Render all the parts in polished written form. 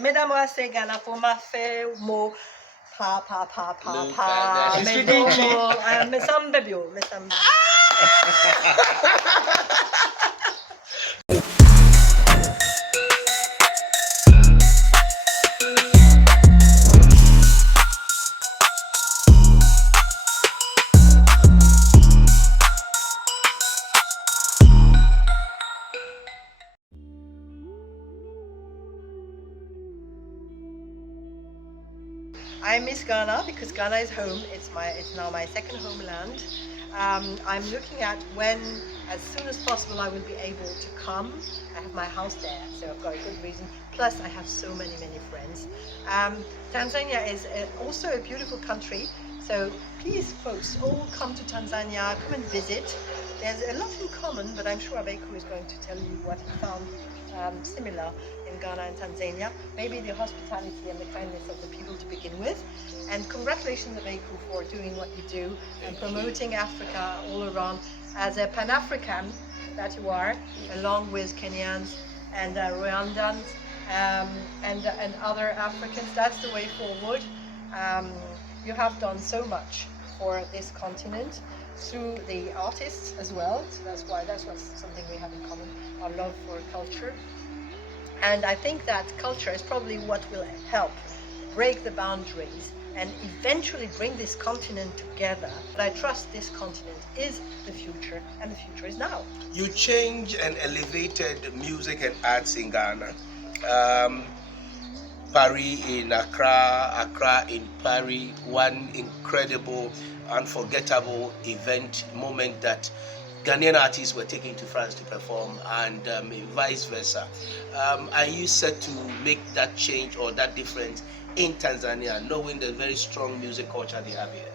Mesdames, c'est Ghana pour ma fait mo pa. She's Me speaking domo, me some baby, me some. I miss Ghana because Ghana is home. It's now my second homeland. I'm looking at when, as soon as possible, I will be able to come. I have my house there, so I've got a good reason. Plus, I have so many friends. Tanzania is also a beautiful country. So please, folks, all come to Tanzania. Come and visit. There's a lot in common, but I'm sure Abeku is going to tell you what he found similar in Ghana and Tanzania. Maybe the hospitality and the kindness of the people to begin with. And congratulations, Abeku, for doing what you do and promoting Africa all around as a Pan-African that you are, along with Kenyans and Rwandans and other Africans. That's the way forward. You have done so much for this continent through the artists as well. So that's something we have in common, our love for culture. And I think that culture is probably what will help break the boundaries and eventually bring this continent together. But I trust this continent is the future, and the future is now. You changed and elevated music and arts in Ghana. Paris in Accra, Accra in Paris, one incredible, unforgettable moment that Ghanaian artists were taken to France to perform, and vice versa. Are you set to make that change or that difference in Tanzania, knowing the very strong music culture they have here?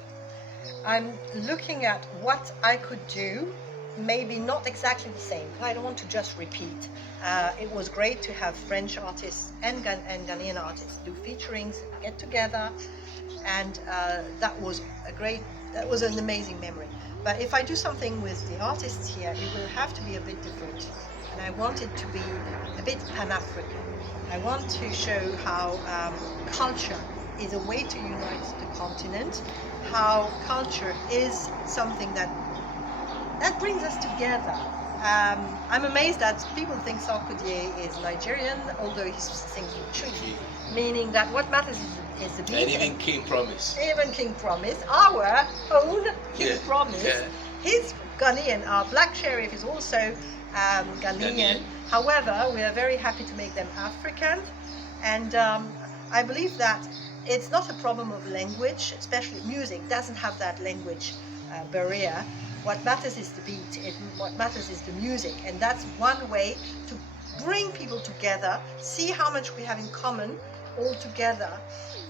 I'm looking at what I could do, maybe not exactly the same. I don't want to just repeat. It was great to have French artists and Ghanaian artists do featurings, get together, and that was an amazing memory. But if I do something with the artists here, it will have to be a bit different. And I want it to be a bit Pan-African. I want to show how culture is a way to unite the continent, how culture is something that brings us together. I'm amazed that people think Sarkodie is Nigerian, although he sings Twi, meaning that what matters is the beat. And even King Promise. Even King Promise, our own King Promise. Yeah. He's Ghanaian. Our Black Sheriff is also Ghanaian. However, we are very happy to make them African. And I believe that it's not a problem of language, especially music doesn't have that language barrier. What matters is the beat, what matters is the music, and that's one way to bring people together, see how much we have in common all together,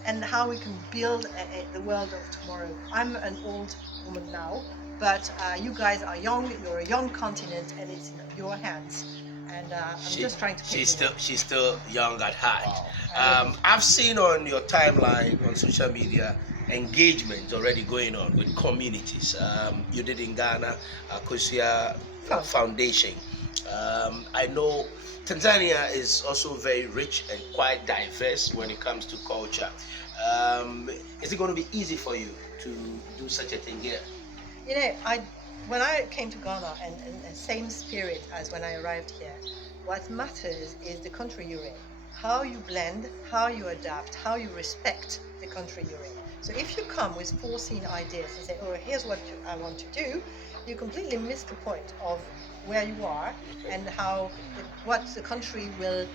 and how we can build the world of tomorrow. I'm an old woman now, but you guys are young, you're a young continent, and it's in your hands. And I'm just trying to she's still young at heart. Wow. I've seen on your timeline on social media engagement already going on with communities. You did in Ghana, Akosia Foundation. I know Tanzania is also very rich and quite diverse when it comes to culture. Is it going to be easy for you to do such a thing here? You know, when I came to Ghana, and same spirit as when I arrived here, what matters is the country you're in, how you blend, how you adapt, how you respect the country you're in. So if you come with foreseen ideas and say, oh, here's what I want to do, you completely miss the point of where you are and what the country will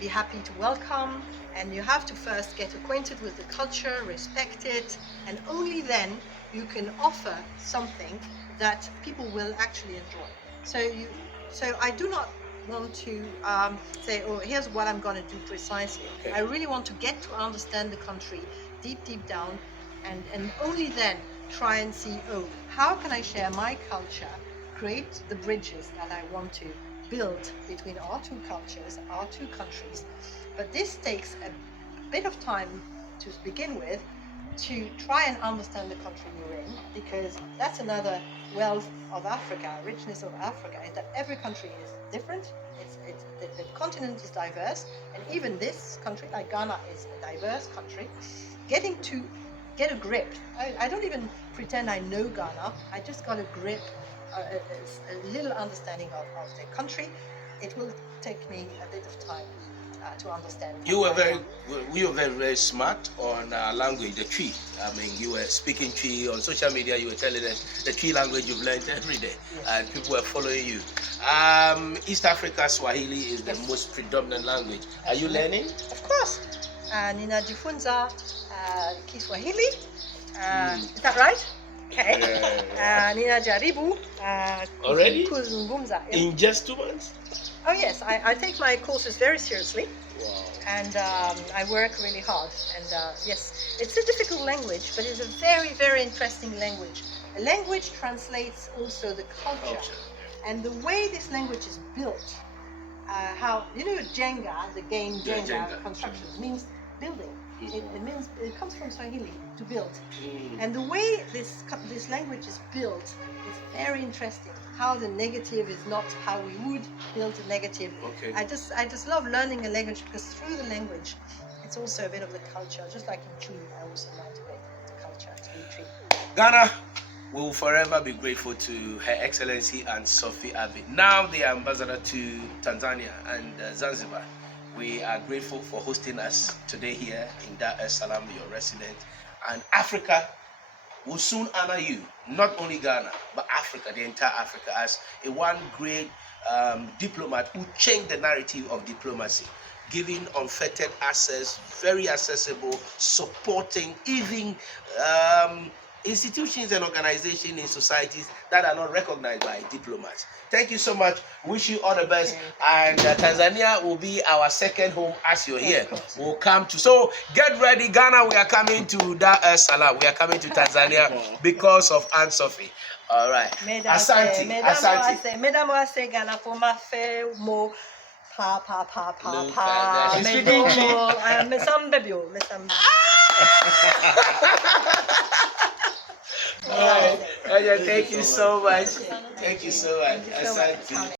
be happy to welcome. And you have to first get acquainted with the culture, respect it, and only then you can offer something that people will actually enjoy. So I do not want to say, oh, here's what I'm going to do precisely. Okay. I really want to get to understand the country deep down, and only then try and see, oh, how can I share my culture, create the bridges that I want to build between our two cultures, our two countries. But this takes a bit of time to begin with, to try and understand the country you're in, because that's another wealth of Africa, richness of Africa, is that every country is different. The continent is diverse, and even this country, like Ghana, is a diverse country. Getting to get a grip. I don't even pretend I know Ghana. I just got a grip, a little understanding of the country. It will take me a bit of time to understand. You were very smart on language, the Twi. I mean, you were speaking Twi on social media. You were telling us the Twi language you've learned every day, Yes. and people were following you. East Africa Swahili is the Yes. most predominant language. Are you learning? Of course. Ninajifunza Kiswahili. Is that right? Okay. Ninajaribu Already? kuzungumza. In just 2 months? Oh yes, I take my courses very seriously, Wow. and I work really hard. And yes, it's a difficult language, but it's a very, very interesting language. A language translates also the culture. And the way this language is built, how, you know, Jenga, the game Yeah, Jenga, Jenga. construction, means building. It comes from Swahili, to build. Mm. And the way this language is built is very interesting. How the negative is not how we would build a negative. Okay. I just love learning a language, because through the language, it's also a bit of the culture. Just like in Tree, I also learned a bit of the culture through Tree. Ghana will forever be grateful to Her Excellency and Sophie Ave, now the ambassador to Tanzania and Zanzibar. We are grateful for hosting us today here in Dar es Salaam, your resident. And Africa will soon honor you, not only Ghana, but Africa, the entire Africa, as a one great diplomat who changed the narrative of diplomacy, giving unfettered access, very accessible, supporting even institutions and organizations in societies that are not recognized by diplomats. Thank you so much. Wish you all the best. And Tanzania will be our second home as you're here. We'll come to. So get ready, Ghana. We are coming to Dar es Salaam. We are coming to Tanzania because of Aunt Sophie. All right. Asante. Asante. Mesdames, assez Ghana pour ma fée mo pa. Look at that. She's speaking Twi. Mesam bebio, mesam. All right. Thank you so much. Thank you so much. Thank you so much. Asante.